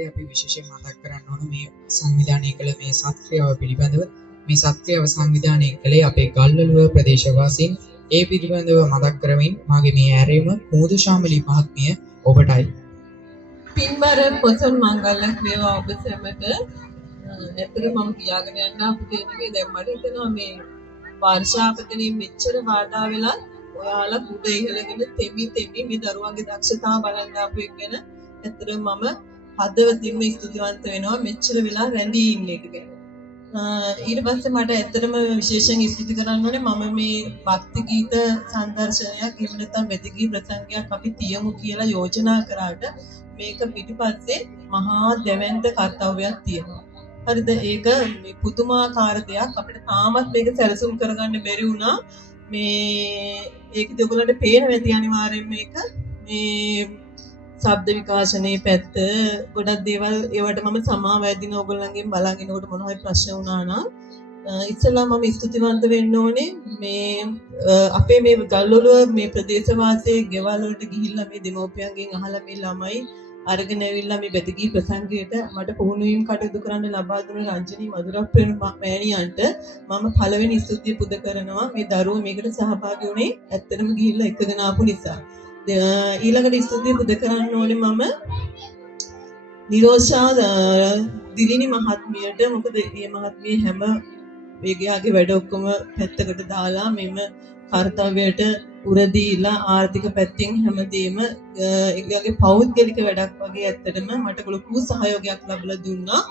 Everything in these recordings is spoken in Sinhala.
අදේ අපි විශේෂයෙන් මතක් කරන්න ඕන මේ සංවිධානය කළ මේ සත්ක්‍රියාව පිළිබඳව. මේ සත්ක්‍රියාව සංවිධානය කළේ අපේ ගල්වලුව ප්‍රදේශවාසීන්. ඒ පිළිබඳව මතක් කරමින් මාගේ මේ ඇරයුම කුමුදු ශාමලී මහත්මිය ඔබටයි. පින්බර පොසොන් මංගල්‍යයක් වේවා ඔබ සැමට. ඇත්තට මම කියාගෙන යන්න අපිට එන්නේ දැන් මට හිතෙනවා මේ වර්ෂාපතනින් මෙච්චර වාඩා වෙලා ඔයාලා කුඩ ඉහළගෙන තෙමි මේ දරුවන්ගේ දක්ෂතාව බලන්න ආපු එක ගැන ඇත්තට මම හදවතින්ම ස්තුතිවන්ත වෙනවා මෙච්චර වෙලා රැඳී ඉන්න එක ගැන. ඊට පස්සේ මට ඇත්තටම විශේෂයෙන් ස්තුති කරන්න ඕනේ මම මේ භක්ති ගීත සංදර්ශනයක් එහෙම නැත්නම් වෙදිකී ප්‍රසංගයක් අපි තියමු කියලා යෝජනා කරාට මේක පිටිපස්සේ මහා දැවැන්ත කර්තව්‍යයක් තියෙනවා. හරිද? ඒක මේ පුදුමාකාර දෙයක් අපිට තාමත් මේක සැලසුම් කරගන්න බැරි වුණා. මේ ඒකද ඔයගොල්ලන්ට පේන වෙති අනිවාර්යෙන් මේක මේ ශබ්ද විකාශනයේ පැත්ත ගොඩක් දේවල් ඒවට මම සමාව ඇදින ඔයගොල්ලන්ගෙන් බලගෙනකොට මොන හරි ප්‍රශ්න වුණා නම් ඉස්සෙල්ලා මම ස්තුතිවන්ත වෙන්න ඕනේ මේ අපේ මේ ගල්ඔලුව මේ ප්‍රදේශවාසයේ ගෙවල් වලට ගිහිල්ලා මේ දෙමෝපියන්ගෙන් අහලා මේ ළමයි අරගෙන ඇවිල්ලා මේ බෙදගී ප්‍රසංගයට මට පුහුණු වීම කටයුතු කරන්න ලබා දුන්න රංජනී මధుරප්‍රිය මෑණියන්ට මම පළවෙනි ස්තුතිය පුද කරනවා මේ දරුවෝ මේකට සහභාගී වුණේ ඇත්තටම ගිහිල්ලා එකගෙන ආපු නිසා. ඊළඟට ස්තුතිය පුද කරන්න ඕනේ මම නිරෝෂා දිලිනි මහත්මියට. මොකද මේ මහත්මිය හැම වේගයාගේ වැඩ ඔක්කොම පැත්තකට දාලා මෙම කාර්යයට උරදීලා ආර්ථික පැත්තෙන් හැමදේම ඒගොල්ලෝගේ පෞද්ගලික වැඩක් වගේ ඇත්තටම මට ලොකු සහයෝගයක් ලැබලා දුන්නා.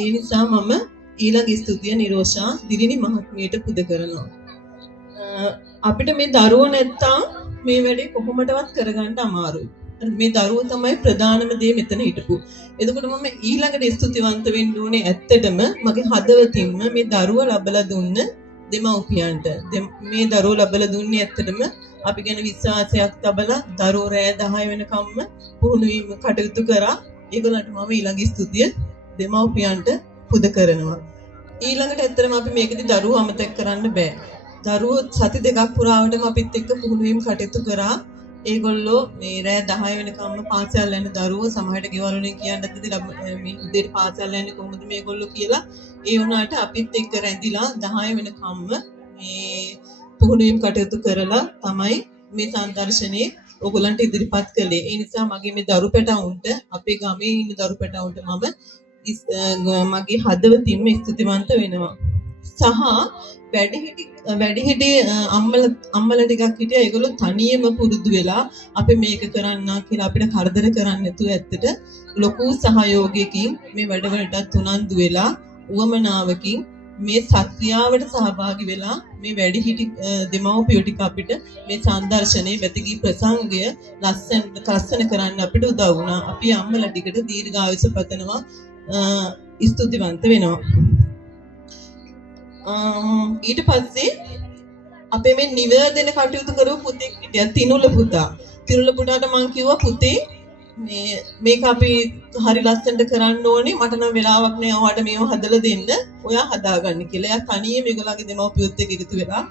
ඒ නිසා මම ඊළඟ ස්තුතිය නිරෝෂා දිලිනි මහත්මියට පුද කරනවා. අපිට මේ දරුවෝ නැත්තම් මේ වැඩේ කොහොමදවත් කරගන්න අමාරුයි. මේ දරුවෝ තමයි ප්‍රධානම දේ මෙතන හිටපු. එතකොට මම ඊළඟට ස්තුතිවන්ත වෙන්න ඕනේ ඇත්තටම මගේ හදවතින්ම මේ දරුවා ලබලා දුන්න දෙමව්පියන්ට. මේ දරුවෝ ලබලා දුන්නේ ඇත්තටම අපි ගැන විශ්වාසයක් තබලා දරුවෝ රෑ 10 වෙනකම්ම පුහුණු වීම කටයුතු කරා. ඒගොල්ලන්ට මම ඊළඟ ස්තුතිය දෙමව්පියන්ට පුද කරනවා. ඊළඟට ඇත්තටම අපි මේකදී දරුවෝ අමතක කරන්න බෑ. දරුවෝ සති දෙකක් පුරාවටම අපිත් එක්ක පුහුණු වීම කටයුතු කරා. ඒගොල්ලෝ මේ රෑ 10 වෙනකම්ම පාසල් යන දරුවෝ සමහරට ගෙවල් වලින් කියන්නත් ඉතින් මේ උදේට පාසල් යන්නේ කොහොමද මේගොල්ලෝ කියලා ඒ වුණාට අපිත් එක්ක රැඳිලා 10 වෙනකම්ම මේ පුහුණු වීම කටයුතු කරලා තමයි මේ සංදර්ශනයේ ඕගොල්ලන්ට ඉදිරිපත් කළේ. ඒ නිසා මගේ මේ දරු පැටවුන්ට අපේ ගමේ ඉන්න දරු පැටවුන්ට මම මගේ හදවතින්ම ස්තුතිවන්ත වෙනවා. සහ වැඩිහිටි අම්මලා ටිකක් හිටියා. ඒගොල්ලෝ තනියම පුරුදු වෙලා අපි මේක කරන්න කියලා අපිට කරදර කරන්නේ නැතුව ඇත්තට ලොකු සහයෝගයකින් මේ වැඩවලටත් උනන්දු වෙලා උවමනාවකින් මේ සත්‍යාවට සහභාගී වෙලා මේ වැඩිහිටි දෙමව්පියෝ ටික අපිට මේ සංදර්ශනයේ වැතිගී ප්‍රසංගය ලස්සන කරන්න අපිට උදව් වුණා. අපි අම්මලා ටිකට දීර්ඝායුෂ පතනවා. ස්තුතිවන්ත වෙනවා. ඊට පස්සේ අපේ මේ නිවැරදින කටයුතු කරපු පුතෙක් හිටියා තිනුල පුතා. තිනුල පුතාට මම කිව්වා පුතේ මේක අපි හරි ලස්සනට කරන්න ඕනේ. මට නම් වෙලාවක් නෑ ඔයාලට මේව හදලා දෙන්න. ඔයා හදාගන්න කියලා. එයා තනියම මේගොල්ලන්ගේ දෙමව්පියොත් එක්ක එකතු වෙලා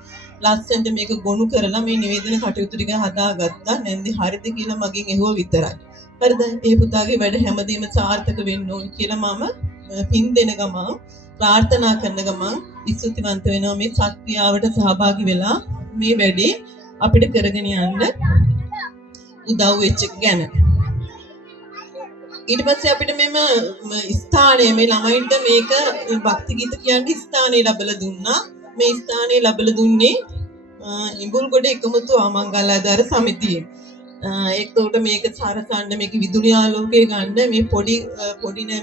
ලස්සනට මේක ගොනු කරලා මේ නිවේදන කටයුතු ටික හදාගත්තා. නැන්දි හරිද කියලා මගෙන් ඇහුවා විතරයි. හරිද? ඒ පුතාගේ වැඩ හැමදේම සාර්ථක වෙන්න ඕනේ කියලා මම පින් දෙන ගමන් ප්‍රාර්ථනා කරන ගමන් ස්තුතිවන්ත වෙනවා මේ සත්‍යාවට සහභාගී වෙලා මේ වැඩේ අපිට කරගෙන යන්න උදව් වෙච්ච ගැන. ඊට පස්සේ අපිට මෙම ස්ථානයේ මේ ළමයින්ට මේක භක්ති ගීත කියන්නේ ස්ථානයේ ලැබලා දුන්නා. මේ ස්ථානයේ ලැබලා දුන්නේ ඉඹුල්ගොඩ එකමුතු ආමංගලාධාර සමිතියේ. ඒකට මේක සාරසන්න මේක විදුලි ආලෝකය ගන්න මේ පොඩි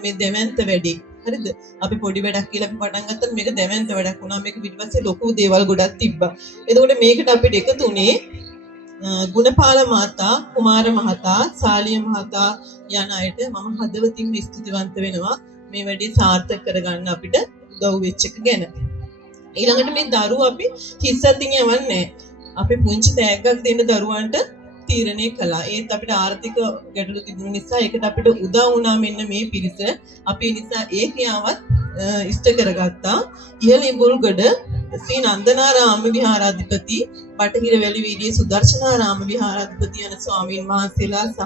මේ දෙවන්ත වැඩි. හරිද? අපි පොඩි වැඩක් කියලා අපි පටන් ගත්තත් මේක දැවැන්ත වැඩක් වුණා. මේක පිටිපස්සේ ලොකු දේවල් ගොඩක් තිබ්බා. එතකොට මේකට අපිට එකතු වුණේ ගුණපාල මහතා, කුමාර මහතා, සාලිය මහතා යන අයට මම හදවතින්ම ස්තුතිවන්ත වෙනවා මේ වැඩේ සාර්ථක කරගන්න අපිට උදව් වෙච්ච එක ගැන. ඊළඟට මේ දරුවෝ අපි හිස්සතින් යවන්නේ. අපි පුංචි තෑග්ගක් දෙන්න දරුවන්ට තීරණය කළා. ඒත් අපිට ආර්ථික ගැටලු තිබුණ නිසා ඒකට අපිට උදව් වුණා මෙන්න මේ පිරිස. අපි නිසා ඒ ක්‍රියාවත් ඉෂ්ට කරගත්තා. ඉහළ ඉඹුල්ගොඩ ශ්‍රී නන්දනාරාම විහාරාධිපති, බටහිර වැලිවීදියේ සුදර්ශනාරාම විහාරාධිපති යන ස්වාමීන් වහන්සේලා සහ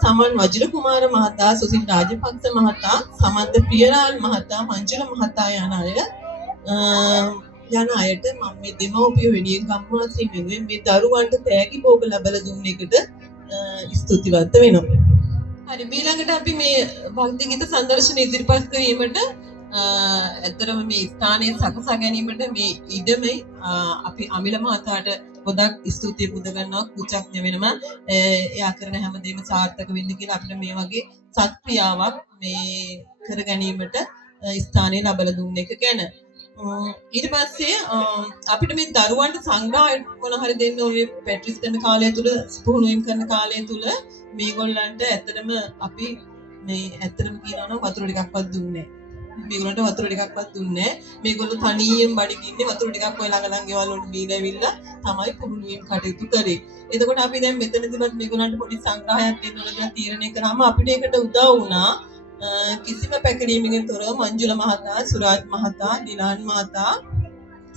සමන් වජිර කුමාර මහතා, සුසිල් රාජපක්ෂ මහතා, සමන්ත ප්‍රියලාල් මහතා, මංජුල මහතා යන අයට මම මේ දෙමව්පිය වෙනුවෙන් ගම්වාසී වෙනුවෙන් මේ දරුවන්ට තෑගි භෝග ලබා දුන්න එකට ස්තුතිවන්ත වෙනවා. හරි ඊළඟට අපි මේ භක්ති ගීත සංදර්ශන ඉදිරිපත් කිරීමට ඇත්තරම මේ ස්ථානයේ සකසා ගැනීමට මේ ඉඩමයි අපි අමිල මහතාට ගොඩක් ස්තුතිය පුද ගන්නවා කුචක්ඥ වෙනවා එයා කරන හැමදේම සාර්ථක වෙන්න කියලා අපිට මේ වගේ සත්ක්‍රියාවක් මේ කර ගැනීමට ස්ථානය ලැබලා දුන්න එක ගැන ඊට පස්සේ අපිට මේ දරුවන්ට සංග්‍රහය මොන හරි දෙන්න ඕනේ පැට්‍රිස් කරන කාලය තුල පුහුණු වීම කරන කාලය තුල මේගොල්ලන්ට ඇත්තටම අපි මේ ඇත්තටම කියනවා නම් වතුර ටිකක්වත් දුන්නේ නැහැ. මේගොල්ලන්ට වතුර ටිකක්වත් දුන්නේ නැහැ. මේගොල්ලෝ තනියෙන් බඩගින්නේ වතුර ටිකක් ඔය ළඟ ළඟ ගෙවල් වලට බීලා ඇවිල්ලා තමයි පුහුණු වීම කටයුතු කරේ. එතකොට අපි දැන් මෙතනදිවත් මේගොල්ලන්ට පොඩි සංග්‍රහයක් දෙන්න ඕන කියලා තීරණය කරාම අපිට ඒකට උදව් වුණා. කිසිම පැකිලීමකින් තොරව මංජුල මහතා, සුරාජ් මහතා, ඩිලාන් මහතා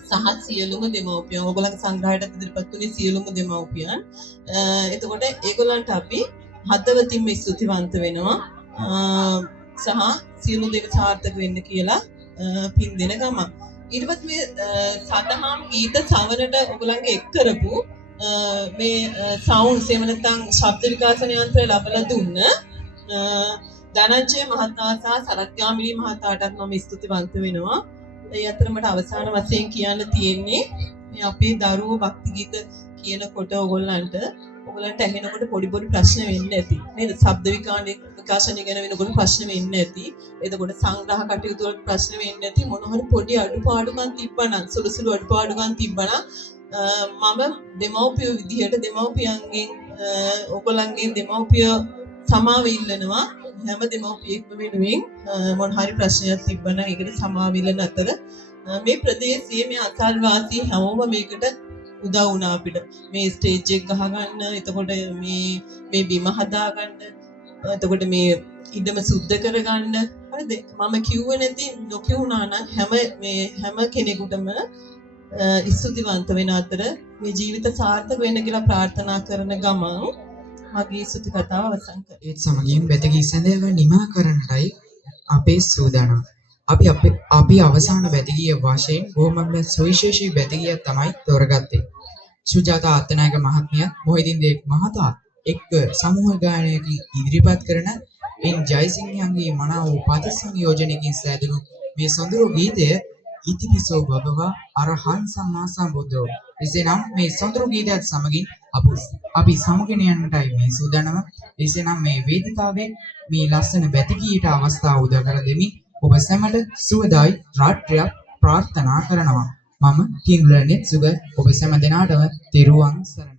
සහ සියලුම දෙමව්පියන් ඔයගොල්ලන්ගේ සංග්‍රහයට ඉදිරිපත් වුණේ සියලුම දෙමව්පියන්. එතකොට ඒගොල්ලන්ට අපි හදවතින්ම ස්තුතිවන්ත වෙනවා. සහ සියලු දේ සාර්ථක වෙන්න කියලා පින් දෙන ගම. ඊට පස්සේ මේ සතහම් ගීත සවනට ඔයගොල්ලන්ගේ එක් කරපු මේ සවුන්ඩ්ස් එහෙම නැත්නම් ශබ්ද විකාශන යන්ත්‍රය ලබලා දුන්න ධනංජය මහතා සහ සරත්ගාමිණී මහතාටත් මම ස්තුතිවන්ත වෙනවා. ඒ අතර මට අවසාන වශයෙන් කියන්න තියෙන්නේ මේ අපේ දරුවෝ භක්ති ගීත කියනකොට ඔයගොල්ලන්ට ඇහෙනකොට පොඩි ප්‍රශ්න වෙන්න ඇති. නේද? ශබ්ද විකාශනය ගැන වෙනකොට ප්‍රශ්න වෙන්න ඇති. එතකොට සංග්‍රහ කටයුතු වල ප්‍රශ්න වෙන්න ඇති. මොන හරි පොඩි අඩුපාඩුකම් තිබ්බනම් සුළු අඩුපාඩුකම් තිබ්බනම් මම දෙමව්පිය විදිහට දෙමව්පියන්ගෙන් ඔයගොල්ලන්ගේ දෙමව්පිය සමාව ඉල්ලනවා. හැම දෙමව්පියෙක්ම වෙනුවෙන් මොන හරි ප්‍රශ්නයක් තිබ්බනම් ඒකට සමාව ඉල්ලන අතර මේ ප්‍රදේශයේ මේ අසල්වාසී හැමෝම මේකට උදව් වුණා අපිට. මේ ස්ටේජ් එක ගහගන්න, එතකොට මේ බිම හදාගන්න, එතකොට මේ ඉඩම සුද්ධ කරගන්න. හරිද? මම කිව්වේ නැති නොකියුණා නම් හැම කෙනෙකුටම ස්තුතිවන්ත වෙන අතර මේ ජීවිත සාර්ථක වෙන්න කියලා ප්‍රාර්ථනා කරන ගමන් මගේ ස්තුති කතාව අවසන් කරා. ඒත් සමගින් බෙතකී සැඳෑව නිමා කරන්නටයි අපේ සූදානම්. අපි අවසාන බැතිගිය වශයෙන් බොහොමත්ම සුවිශේෂී බැතිගියක් තමයි තෝරගත්තේ. සුජාතා අත්තනායක මහත්මිය මොහිදින් දේක් මහතා එක්ක සමූහ ගායනයකින් ඉදිරිපත් කරන එන් ජයසිංහයන්ගේ මනා වූ පද සංයෝජනයකින් සෑදුණු මේ සොඳුරු ගීතය ඉතිපිසෝ භගවා අරහං සම්මා සම්බුද්ධෝ. එසේනම් මේ සොඳුරු ගීතයත් සමගින් අපි සමුගෙන යන්නටයි මේ සූදානම. එසේනම් මේ වේදිකාවේ මේ ලස්සන බැතිගියට අවස්ථාව උදා කර දෙමින් ඔබ සැමට සුවදායි රාත්‍රියක් ප්‍රාර්ථනා කරනවා. මම කිංග්ලර්නෙත් සුගත් ඔබ සැම දෙනාටම තෙරුවන් සරණයි.